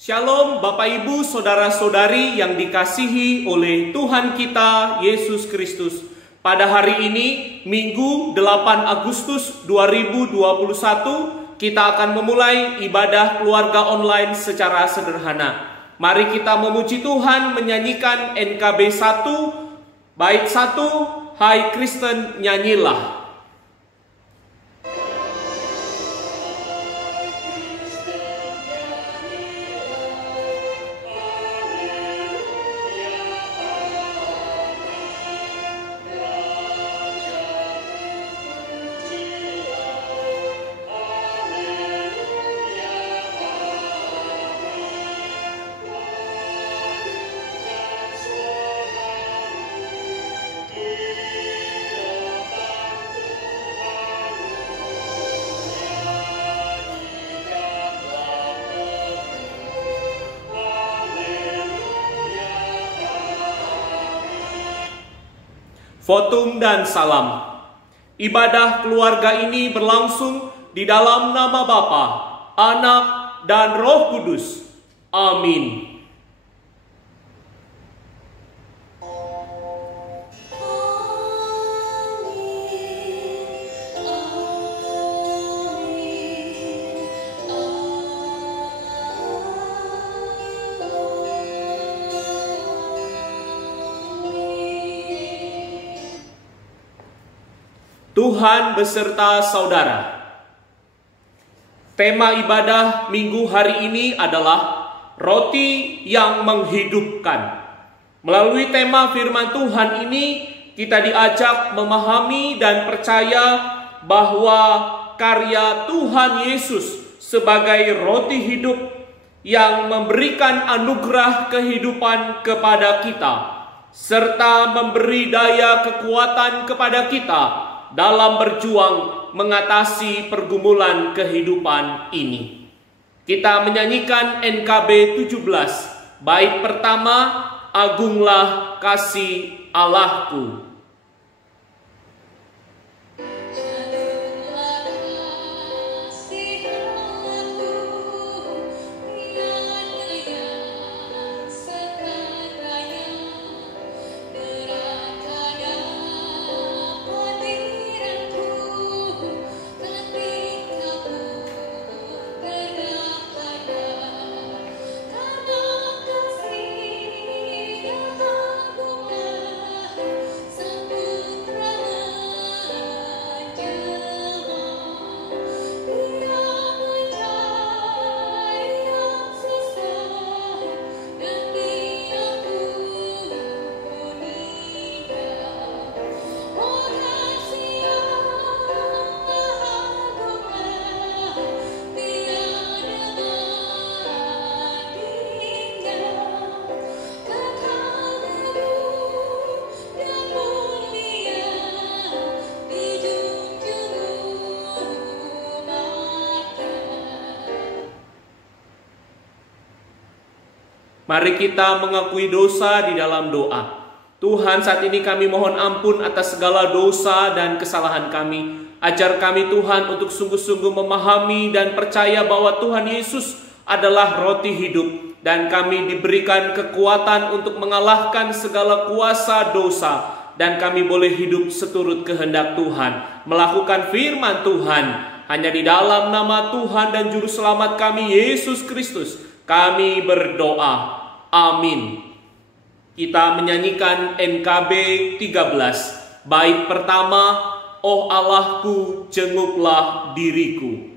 Shalom Bapak Ibu Saudara-saudari yang dikasihi oleh Tuhan kita Yesus Kristus. Pada hari ini Minggu 8 Agustus 2021 kita akan memulai ibadah keluarga online secara sederhana. Mari kita memuji Tuhan menyanyikan NKB 1 bait 1, Hai Kristen nyanyilah. Votum dan salam. Ibadah keluarga ini berlangsung di dalam nama Bapa, Anak, dan Roh Kudus. Amin. Tuhan beserta saudara. Tema ibadah minggu hari ini adalah roti yang menghidupkan. Melalui tema firman Tuhan ini, kita diajak memahami dan percaya bahwa karya Tuhan Yesus sebagai roti hidup yang memberikan anugerah kehidupan kepada kita, serta memberi daya kekuatan kepada kita dalam berjuang mengatasi pergumulan kehidupan ini. Kita menyanyikan NKB 17, bait pertama, Agunglah Kasih Allahku. Mari kita mengakui dosa di dalam doa. Tuhan, saat ini kami mohon ampun atas segala dosa dan kesalahan kami. Ajar kami Tuhan untuk sungguh-sungguh memahami dan percaya bahwa Tuhan Yesus adalah roti hidup. Dan kami diberikan kekuatan untuk mengalahkan segala kuasa dosa. Dan kami boleh hidup seturut kehendak Tuhan. Melakukan firman Tuhan. Hanya di dalam nama Tuhan dan Juru Selamat kami, Yesus Kristus, kami berdoa. Amin. Kita menyanyikan NKB 13, bait pertama, Oh Allahku, jenguklah diriku.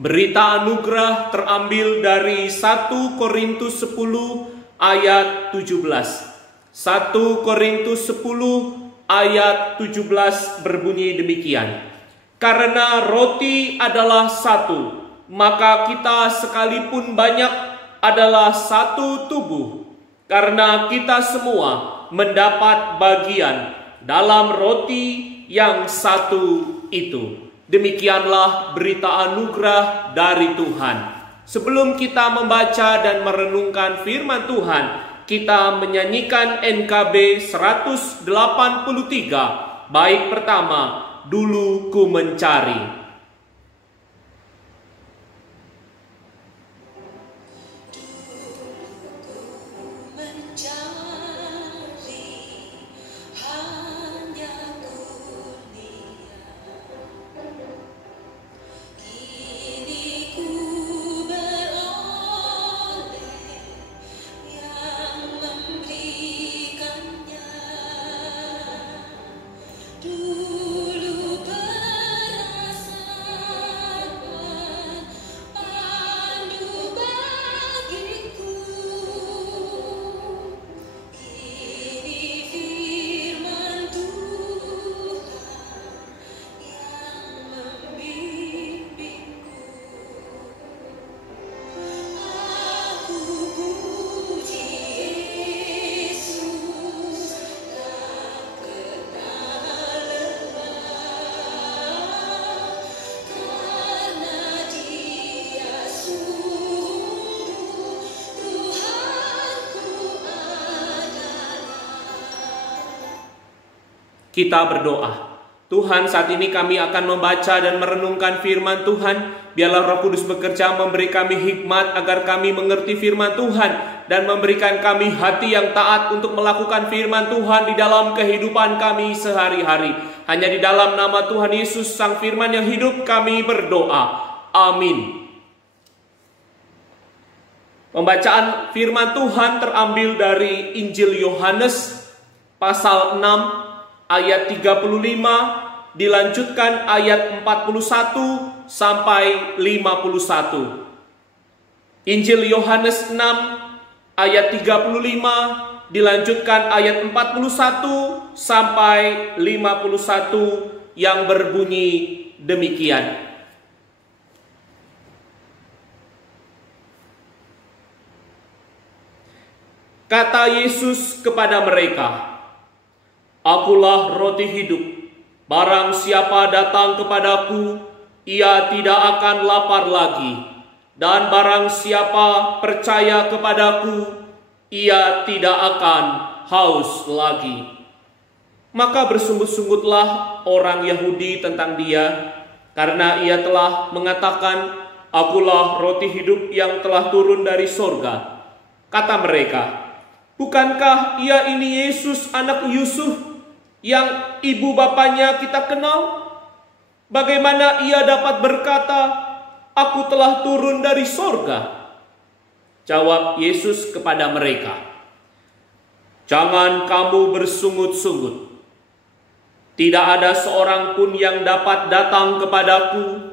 Berita anugerah terambil dari 1 Korintus 10 ayat 17. 1 Korintus 10 ayat 17 berbunyi demikian. Karena roti adalah satu, maka kita sekalipun banyak adalah satu tubuh. Karena kita semua mendapat bagian dalam roti yang satu itu. Demikianlah berita anugerah dari Tuhan. Sebelum kita membaca dan merenungkan firman Tuhan, kita menyanyikan NKB 183, bait pertama, Dulu Ku Mencari. Kita berdoa. Tuhan, saat ini kami akan membaca dan merenungkan firman Tuhan. Biarlah Roh Kudus bekerja memberi kami hikmat agar kami mengerti firman Tuhan dan memberikan kami hati yang taat untuk melakukan firman Tuhan di dalam kehidupan kami sehari-hari. Hanya di dalam nama Tuhan Yesus Sang Firman yang hidup kami berdoa. Amin. Pembacaan firman Tuhan terambil dari Injil Yohanes pasal 6 ayat 35 dilanjutkan ayat 41 sampai 51. Injil Yohanes 6 ayat 35 dilanjutkan ayat 41 sampai 51 yang berbunyi demikian. Kata Yesus kepada mereka, Akulah roti hidup. Barang siapa datang kepadaku, ia tidak akan lapar lagi. Dan barang siapa percaya kepadaku, ia tidak akan haus lagi. Maka bersungut-sungutlah orang Yahudi tentang dia, karena ia telah mengatakan, Akulah roti hidup yang telah turun dari sorga. Kata mereka, bukankah ia ini Yesus anak Yusuf, yang ibu bapanya kita kenal? Bagaimana ia dapat berkata, Aku telah turun dari sorga? Jawab Yesus kepada mereka, Jangan kamu bersungut-sungut. Tidak ada seorang pun yang dapat datang kepadaku,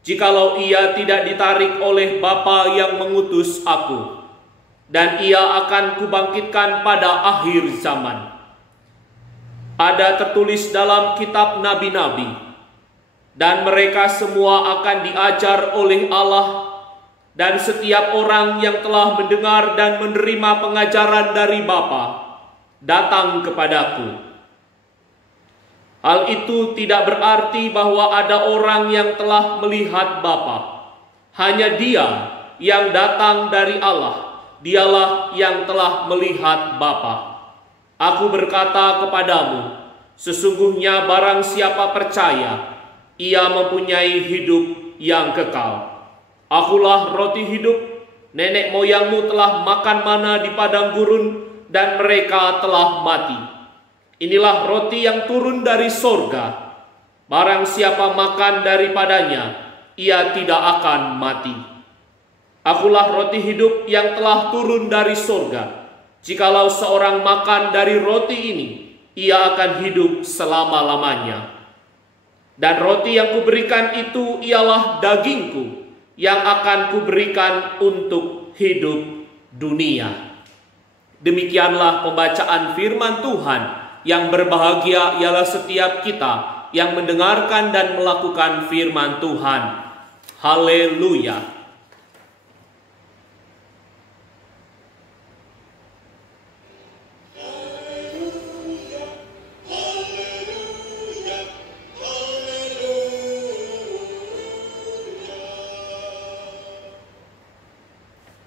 jikalau ia tidak ditarik oleh Bapa yang mengutus aku. Dan ia akan kubangkitkan pada akhir zaman. Ada tertulis dalam kitab nabi-nabi, dan mereka semua akan diajar oleh Allah, dan setiap orang yang telah mendengar dan menerima pengajaran dari Bapa datang kepadaku. Hal itu tidak berarti bahwa ada orang yang telah melihat Bapa. Hanya Dia yang datang dari Allah, Dialah yang telah melihat Bapa. Aku berkata kepadamu, sesungguhnya barang siapa percaya, ia mempunyai hidup yang kekal. Akulah roti hidup. Nenek moyangmu telah makan mana di padang gurun, dan mereka telah mati. Inilah roti yang turun dari sorga. Barang siapa makan daripadanya, ia tidak akan mati. Akulah roti hidup yang telah turun dari sorga. Jikalau seorang makan dari roti ini, ia akan hidup selama-lamanya. Dan roti yang kuberikan itu ialah dagingku, yang akan kuberikan untuk hidup dunia. Demikianlah pembacaan firman Tuhan. Yang berbahagia ialah setiap kita yang mendengarkan dan melakukan firman Tuhan. Haleluya.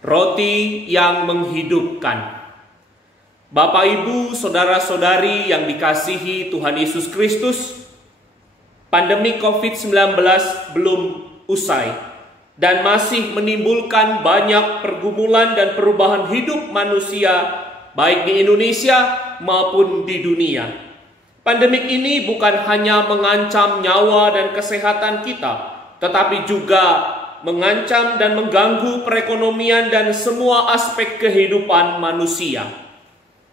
Roti yang menghidupkan. Bapak, Ibu, saudara-saudari yang dikasihi Tuhan Yesus Kristus, pandemi COVID-19 belum usai dan masih menimbulkan banyak pergumulan dan perubahan hidup manusia, baik di Indonesia maupun di dunia. Pandemik ini bukan hanya mengancam nyawa dan kesehatan kita, tetapi juga mengancam dan mengganggu perekonomian dan semua aspek kehidupan manusia.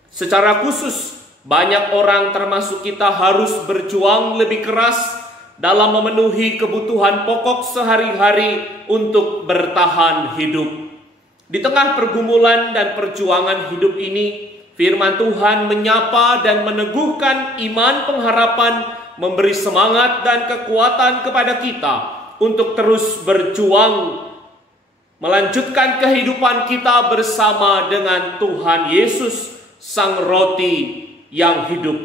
Secara khusus, banyak orang termasuk kita harus berjuang lebih keras dalam memenuhi kebutuhan pokok sehari-hari untuk bertahan hidup. Di tengah pergumulan dan perjuangan hidup ini, firman Tuhan menyapa dan meneguhkan iman pengharapan, memberi semangat dan kekuatan kepada kita untuk terus berjuang, melanjutkan kehidupan kita bersama dengan Tuhan Yesus, Sang Roti yang hidup.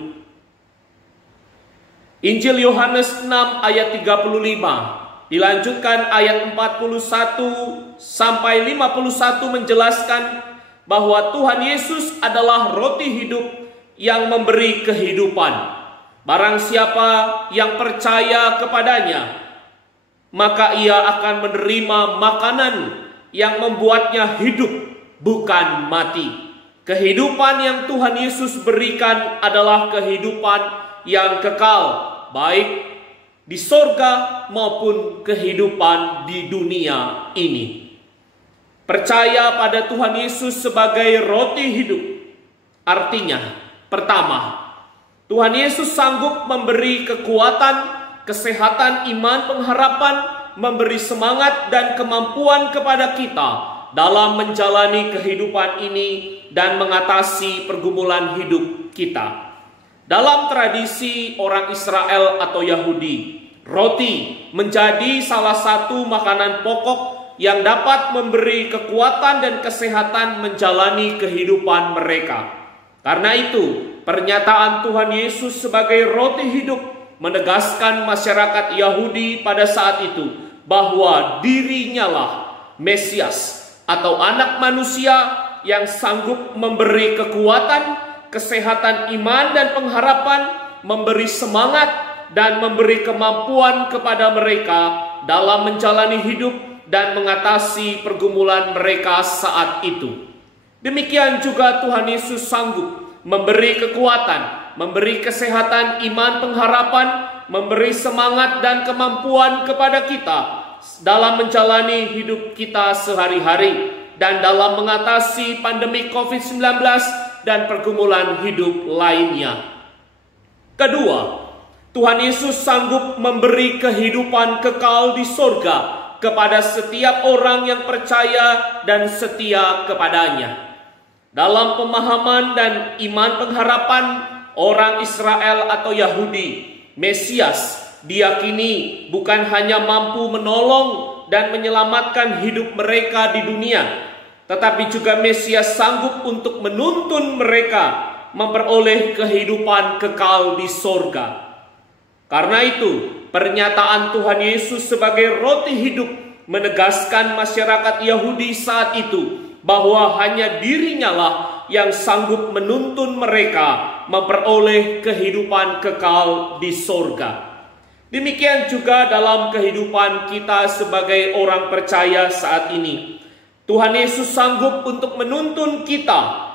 Injil Yohanes 6 ayat 35, dilanjutkan ayat 41 sampai 51 menjelaskan bahwa Tuhan Yesus adalah roti hidup yang memberi kehidupan. Barang siapa yang percaya kepadanya, maka ia akan menerima makanan yang membuatnya hidup, bukan mati. Kehidupan yang Tuhan Yesus berikan adalah kehidupan yang kekal, baik di sorga maupun kehidupan di dunia ini. Percaya pada Tuhan Yesus sebagai roti hidup artinya, pertama, Tuhan Yesus sanggup memberi kekuatan, kesehatan, iman, pengharapan, memberi semangat dan kemampuan kepada kita dalam menjalani kehidupan ini dan mengatasi pergumulan hidup kita. Dalam tradisi orang Israel atau Yahudi, roti menjadi salah satu makanan pokok yang dapat memberi kekuatan dan kesehatan menjalani kehidupan mereka. Karena itu, pernyataan Tuhan Yesus sebagai roti hidup menegaskan masyarakat Yahudi pada saat itu bahwa dirinya lah Mesias atau anak manusia yang sanggup memberi kekuatan, kesehatan iman dan pengharapan, memberi semangat dan memberi kemampuan kepada mereka dalam menjalani hidup dan mengatasi pergumulan mereka saat itu. Demikian juga Tuhan Yesus sanggup memberi kekuatan, memberi kesehatan, iman, pengharapan, memberi semangat dan kemampuan kepada kita dalam menjalani hidup kita sehari-hari dan dalam mengatasi pandemi COVID-19 dan pergumulan hidup lainnya. Kedua, Tuhan Yesus sanggup memberi kehidupan kekal di sorga kepada setiap orang yang percaya dan setia kepadanya. Dalam pemahaman dan iman pengharapan orang Israel atau Yahudi, Mesias diyakini bukan hanya mampu menolong dan menyelamatkan hidup mereka di dunia, tetapi juga Mesias sanggup untuk menuntun mereka memperoleh kehidupan kekal di sorga. Karena itu, pernyataan Tuhan Yesus sebagai roti hidup menegaskan masyarakat Yahudi saat itu bahwa hanya dirinya lah yang sanggup menuntun mereka memperoleh kehidupan kekal di sorga. Demikian juga dalam kehidupan kita sebagai orang percaya saat ini. Tuhan Yesus sanggup untuk menuntun kita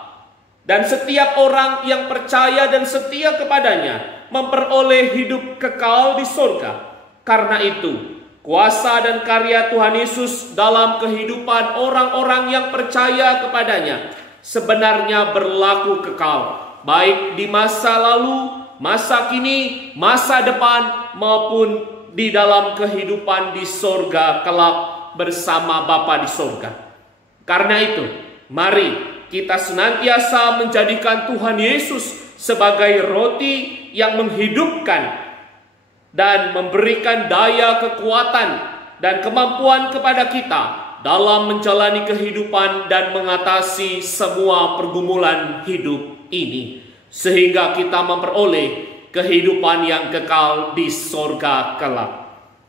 dan setiap orang yang percaya dan setia kepadanya memperoleh hidup kekal di sorga. Karena itu, kuasa dan karya Tuhan Yesus dalam kehidupan orang-orang yang percaya kepadanya sebenarnya berlaku kekal, baik di masa lalu, masa kini, masa depan, maupun di dalam kehidupan di sorga kelak bersama Bapa di surga. Karena itu, mari kita senantiasa menjadikan Tuhan Yesus sebagai roti yang menghidupkan dan memberikan daya, kekuatan, dan kemampuan kepada kita dalam menjalani kehidupan dan mengatasi semua pergumulan hidup ini, sehingga kita memperoleh kehidupan yang kekal di sorga kelak.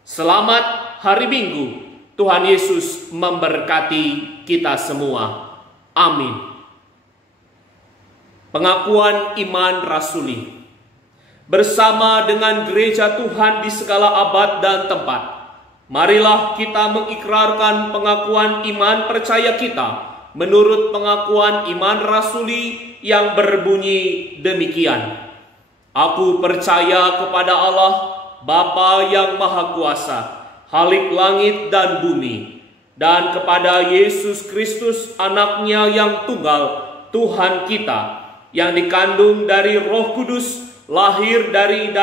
Selamat hari Minggu. Tuhan Yesus memberkati kita semua. Amin. Pengakuan iman rasuli. Bersama dengan gereja Tuhan di segala abad dan tempat, marilah kita mengikrarkan pengakuan iman percaya kita menurut pengakuan iman rasuli yang berbunyi demikian. Aku percaya kepada Allah, Bapa yang Maha Kuasa, Khalik langit dan bumi, dan kepada Yesus Kristus anaknya yang tunggal, Tuhan kita, yang dikandung dari Roh Kudus, lahir dari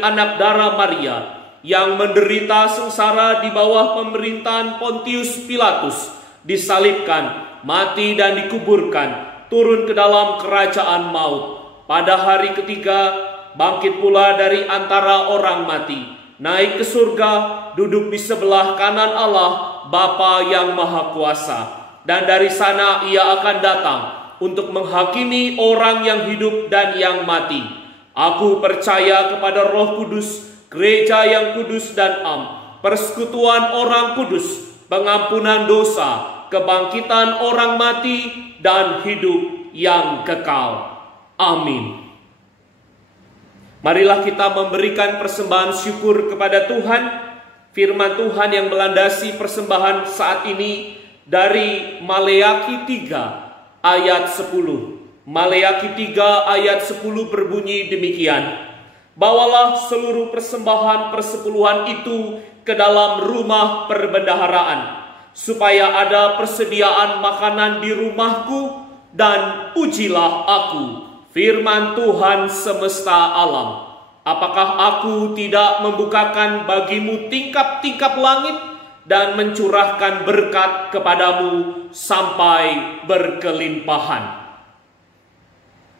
anak darah Maria, yang menderita sengsara di bawah pemerintahan Pontius Pilatus, disalibkan, mati dan dikuburkan, turun ke dalam kerajaan maut. Pada hari ketiga, bangkit pula dari antara orang mati, naik ke surga, duduk di sebelah kanan Allah, Bapa yang Maha Kuasa. Dan dari sana ia akan datang untuk menghakimi orang yang hidup dan yang mati. Aku percaya kepada Roh Kudus, gereja yang kudus dan am, persekutuan orang kudus, pengampunan dosa, kebangkitan orang mati, dan hidup yang kekal. Amin. Marilah kita memberikan persembahan syukur kepada Tuhan. Firman Tuhan yang melandasi persembahan saat ini dari Maleakhi 3 ayat 10. Maleakhi 3 ayat 10 berbunyi demikian. Bawalah seluruh persembahan persepuluhan itu ke dalam rumah perbendaharaan, supaya ada persediaan makanan di rumahku, dan pujilah aku, firman Tuhan semesta alam. Apakah aku tidak membukakan bagimu tingkap-tingkap langit dan mencurahkan berkat kepadamu sampai berkelimpahan?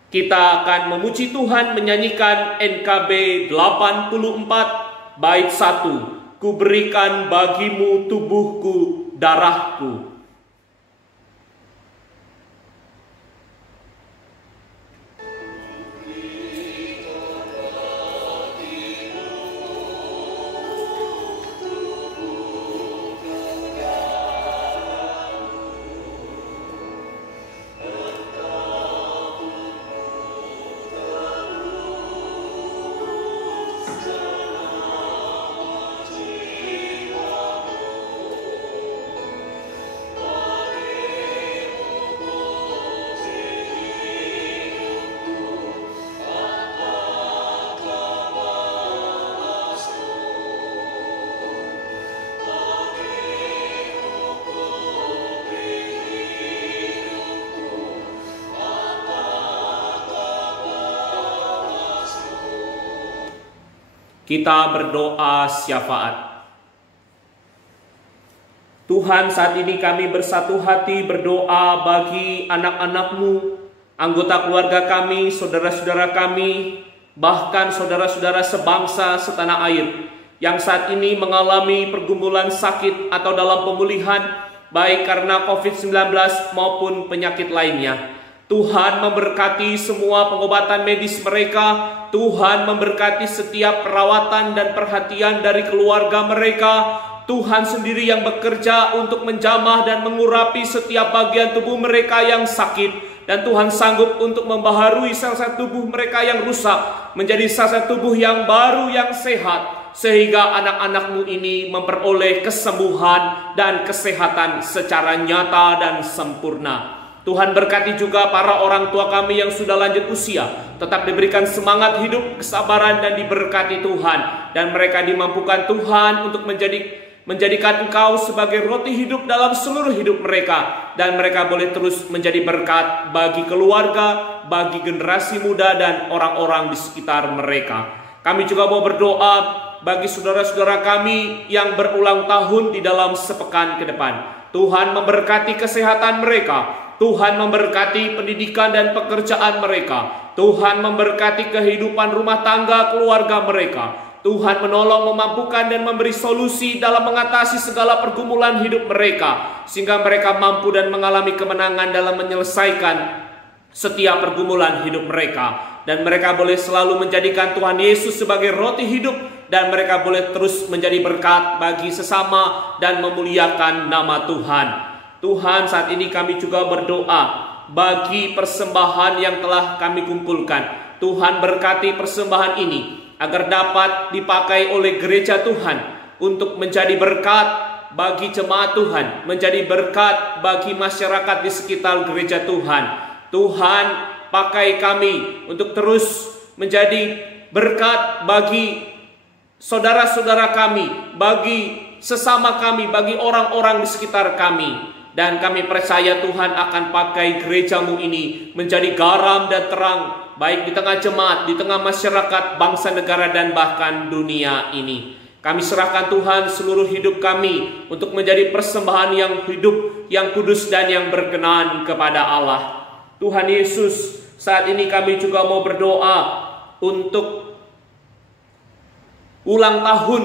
Kita akan memuji Tuhan menyanyikan NKB 84 bait 1. Ku berikan bagimu tubuhku, darahku. Kita berdoa syafaat. Tuhan, saat ini kami bersatu hati berdoa bagi anak-anak-Mu, anggota keluarga kami, saudara-saudara kami, bahkan saudara-saudara sebangsa setanah air yang saat ini mengalami pergumulan sakit atau dalam pemulihan, baik karena COVID-19 maupun penyakit lainnya. Tuhan memberkati semua pengobatan medis mereka. Tuhan memberkati setiap perawatan dan perhatian dari keluarga mereka. Tuhan sendiri yang bekerja untuk menjamah dan mengurapi setiap bagian tubuh mereka yang sakit. Dan Tuhan sanggup untuk membaharui sel-sel tubuh mereka yang rusak menjadi sel-sel tubuh yang baru, yang sehat, sehingga anak-anak-Mu ini memperoleh kesembuhan dan kesehatan secara nyata dan sempurna. Tuhan berkati juga para orang tua kami yang sudah lanjut usia, tetap diberikan semangat hidup, kesabaran, dan diberkati Tuhan. Dan mereka dimampukan Tuhan untuk menjadikan Engkau sebagai roti hidup dalam seluruh hidup mereka. Dan mereka boleh terus menjadi berkat bagi keluarga, bagi generasi muda, dan orang-orang di sekitar mereka. Kami juga mau berdoa bagi saudara-saudara kami yang berulang tahun di dalam sepekan ke depan. Tuhan memberkati kesehatan mereka. Tuhan memberkati pendidikan dan pekerjaan mereka. Tuhan memberkati kehidupan rumah tangga keluarga mereka. Tuhan menolong, memampukan dan memberi solusi dalam mengatasi segala pergumulan hidup mereka, sehingga mereka mampu dan mengalami kemenangan dalam menyelesaikan setiap pergumulan hidup mereka. Dan mereka boleh selalu menjadikan Tuhan Yesus sebagai roti hidup, dan mereka boleh terus menjadi berkat bagi sesama dan memuliakan nama Tuhan. Tuhan, saat ini kami juga berdoa bagi persembahan yang telah kami kumpulkan. Tuhan, berkati persembahan ini agar dapat dipakai oleh gereja Tuhan untuk menjadi berkat bagi jemaat Tuhan, menjadi berkat bagi masyarakat di sekitar gereja Tuhan. Tuhan, pakai kami untuk terus menjadi berkat bagi saudara-saudara kami, bagi sesama kami, bagi orang-orang di sekitar kami. Dan kami percaya Tuhan akan pakai gerejamu ini menjadi garam dan terang, baik di tengah jemaat, di tengah masyarakat, bangsa, negara, dan bahkan dunia ini. Kami serahkan Tuhan seluruh hidup kami untuk menjadi persembahan yang hidup, yang kudus, dan yang berkenan kepada Allah. Tuhan Yesus, saat ini kami juga mau berdoa untuk ulang tahun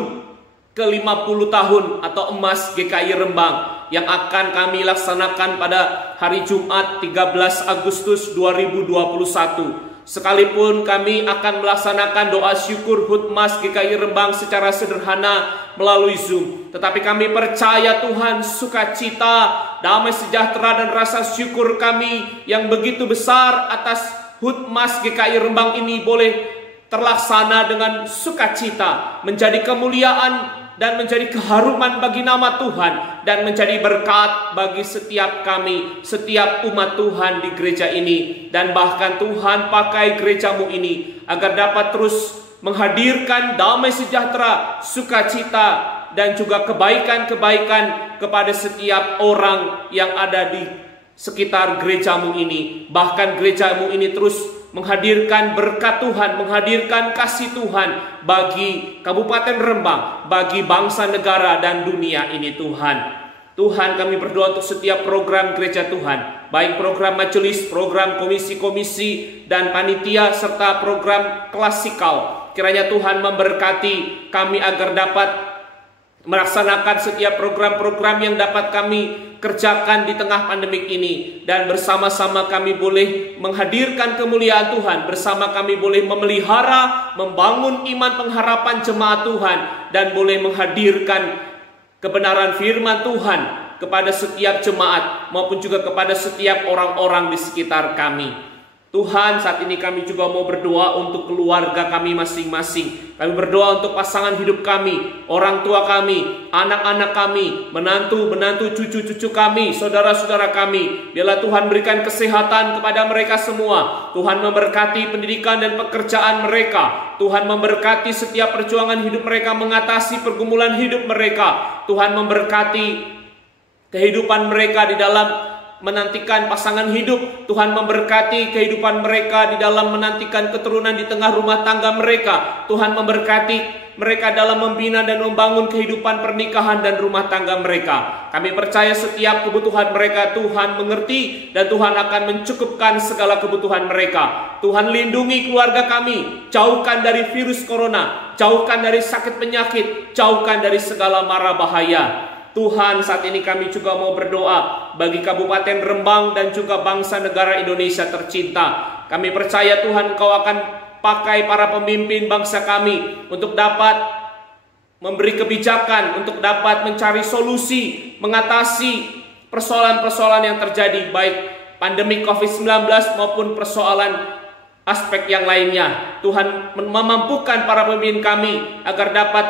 ke-50 tahun atau emas GKI Rembang yang akan kami laksanakan pada hari Jumat 13 Agustus 2021. Sekalipun kami akan melaksanakan doa syukur HUT MAS GKI Rembang secara sederhana melalui Zoom, tetapi kami percaya Tuhan, sukacita, damai sejahtera dan rasa syukur kami yang begitu besar atas HUT MAS GKI Rembang ini boleh terlaksana dengan sukacita, menjadi kemuliaan dan menjadi keharuman bagi nama Tuhan, dan menjadi berkat bagi setiap kami, setiap umat Tuhan di gereja ini. Dan bahkan Tuhan pakai gerejamu ini agar dapat terus menghadirkan damai sejahtera, sukacita, dan juga kebaikan-kebaikan kepada setiap orang yang ada di sekitar gerejamu ini. Bahkan gerejamu ini terus menghadirkan berkat Tuhan, menghadirkan kasih Tuhan bagi Kabupaten Rembang, bagi bangsa, negara, dan dunia ini Tuhan. Tuhan, kami berdoa untuk setiap program gereja Tuhan, baik program majelis, program komisi-komisi dan panitia, serta program klasikal. Kiranya Tuhan memberkati kami agar dapat melaksanakan setiap program-program yang dapat kami kerjakan di tengah pandemik ini, dan bersama-sama kami boleh menghadirkan kemuliaan Tuhan, bersama kami boleh memelihara, membangun iman pengharapan jemaat Tuhan, dan boleh menghadirkan kebenaran firman Tuhan kepada setiap jemaat maupun juga kepada setiap orang-orang di sekitar kami. Tuhan, saat ini kami juga mau berdoa untuk keluarga kami masing-masing. Kami berdoa untuk pasangan hidup kami, orang tua kami, anak-anak kami, menantu-menantu, cucu-cucu kami, saudara-saudara kami. Biarlah Tuhan berikan kesehatan kepada mereka semua. Tuhan memberkati pendidikan dan pekerjaan mereka. Tuhan memberkati setiap perjuangan hidup mereka, mengatasi pergumulan hidup mereka. Tuhan memberkati kehidupan mereka di dalam menantikan pasangan hidup. Tuhan memberkati kehidupan mereka di dalam menantikan keturunan di tengah rumah tangga mereka. Tuhan memberkati mereka dalam membina dan membangun kehidupan pernikahan dan rumah tangga mereka. Kami percaya setiap kebutuhan mereka Tuhan mengerti, dan Tuhan akan mencukupkan segala kebutuhan mereka. Tuhan lindungi keluarga kami, jauhkan dari virus corona, jauhkan dari sakit penyakit, jauhkan dari segala mara bahaya. Tuhan, saat ini kami juga mau berdoa bagi Kabupaten Rembang dan juga bangsa negara Indonesia tercinta. Kami percaya Tuhan, Engkau akan pakai para pemimpin bangsa kami untuk dapat memberi kebijakan, untuk dapat mencari solusi, mengatasi persoalan-persoalan yang terjadi, baik pandemi COVID-19 maupun persoalan aspek yang lainnya. Tuhan memampukan para pemimpin kami agar dapat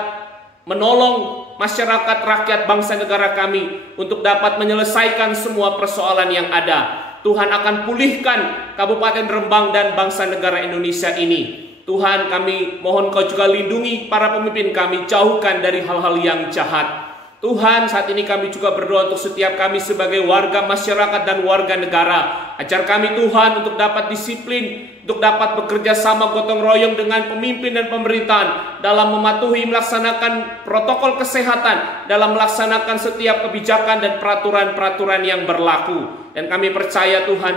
menolong masyarakat, rakyat, bangsa, negara kami untuk dapat menyelesaikan semua persoalan yang ada. Tuhan akan pulihkan Kabupaten Rembang dan bangsa negara Indonesia ini. Tuhan, kami mohon Kau juga lindungi para pemimpin kami, jauhkan dari hal-hal yang jahat. Tuhan, saat ini kami juga berdoa untuk setiap kami sebagai warga masyarakat dan warga negara. Ajar kami Tuhan untuk dapat disiplin, untuk dapat bekerja sama gotong royong dengan pemimpin dan pemerintahan dalam mematuhi melaksanakan protokol kesehatan, dalam melaksanakan setiap kebijakan dan peraturan-peraturan yang berlaku. Dan kami percaya Tuhan,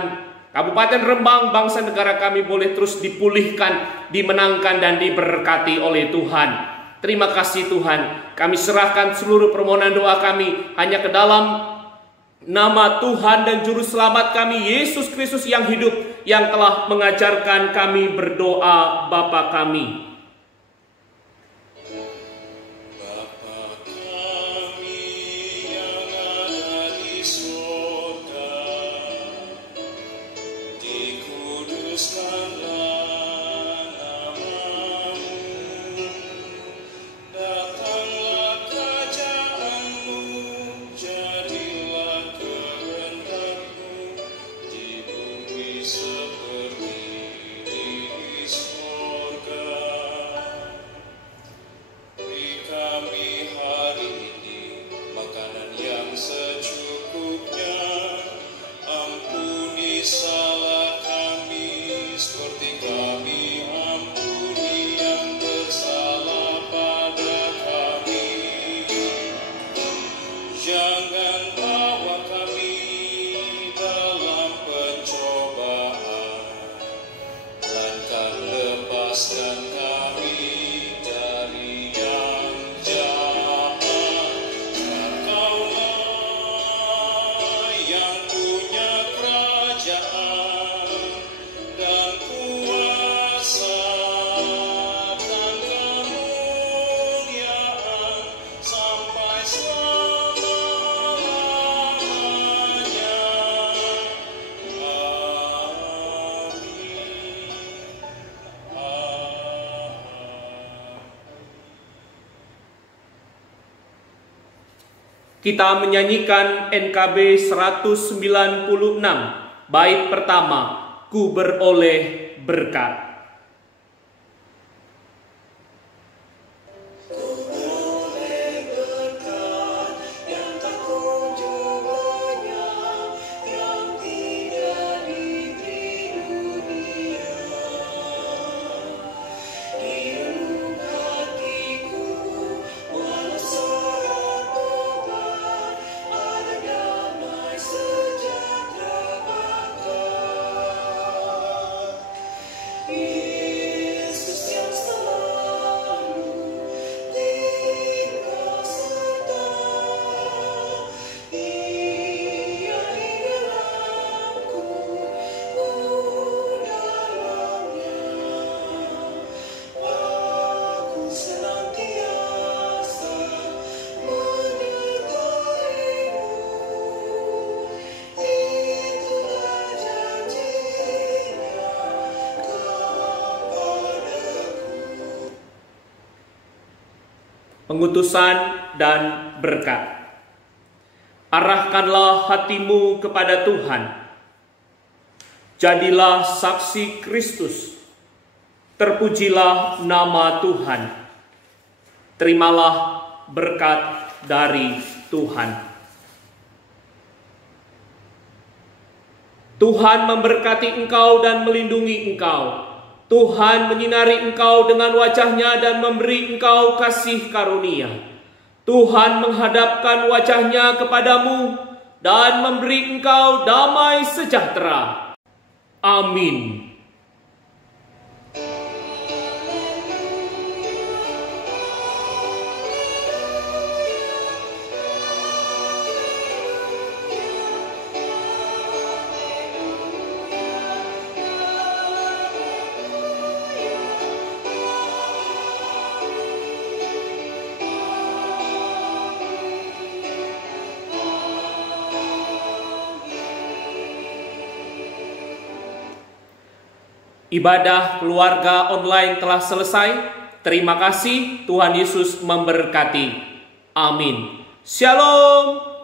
Kabupaten Rembang, bangsa negara kami boleh terus dipulihkan, dimenangkan dan diberkati oleh Tuhan. Terima kasih Tuhan, kami serahkan seluruh permohonan doa kami hanya ke dalam nama Tuhan dan Juru Selamat kami, Yesus Kristus yang hidup, yang telah mengajarkan kami berdoa Bapa kami. Kita menyanyikan NKB 196, bait pertama, Ku beroleh berkat. Pengutusan dan berkat. Arahkanlah hatimu kepada Tuhan. Jadilah saksi Kristus. Terpujilah nama Tuhan. Terimalah berkat dari Tuhan. Tuhan memberkati engkau dan melindungi engkau. Tuhan menyinari engkau dengan wajah-Nya dan memberi engkau kasih karunia. Tuhan menghadapkan wajah-Nya kepadamu dan memberi engkau damai sejahtera. Amin. Ibadah keluarga online telah selesai. Terima kasih, Tuhan Yesus memberkati. Amin. Shalom.